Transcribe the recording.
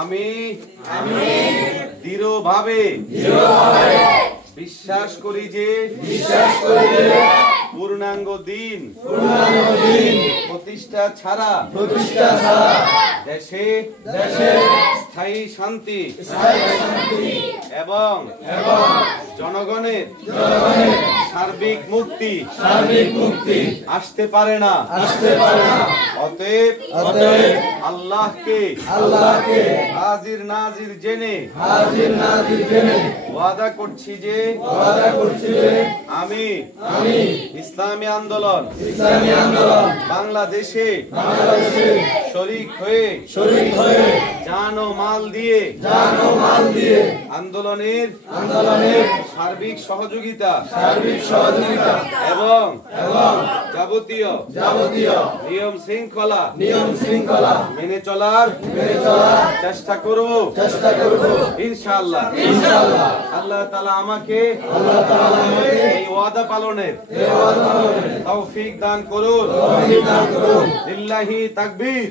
আমি দৃঢ়ভাবে বিশ্বাস করি যে পূর্ণাঙ্গ দিন প্রতিষ্ঠা ছাড়া দেশে স্থায়ী শান্তি এবং জনগণের সার্বিক মুক্তি আসতে পারে না। অতএব আল্লাহকে হাজির নাজির জেনে ওয়াদা করছি যে আমি ইসলামী আন্দোলন বাংলাদেশে শরীক হয়ে জান ও মাল দিয়ে আন্দোলনের সার্বিক সহযোগিতা এবং যাবতীয় নিয়ম শৃঙ্খলা মেনে চলার চেষ্টা করব ইনশাআল্লাহ। আল্লাহ তাআলা আমাকে এই ওয়াদা পালনের তৌফিক দান করুন। লিল্লাহি তাকবীর।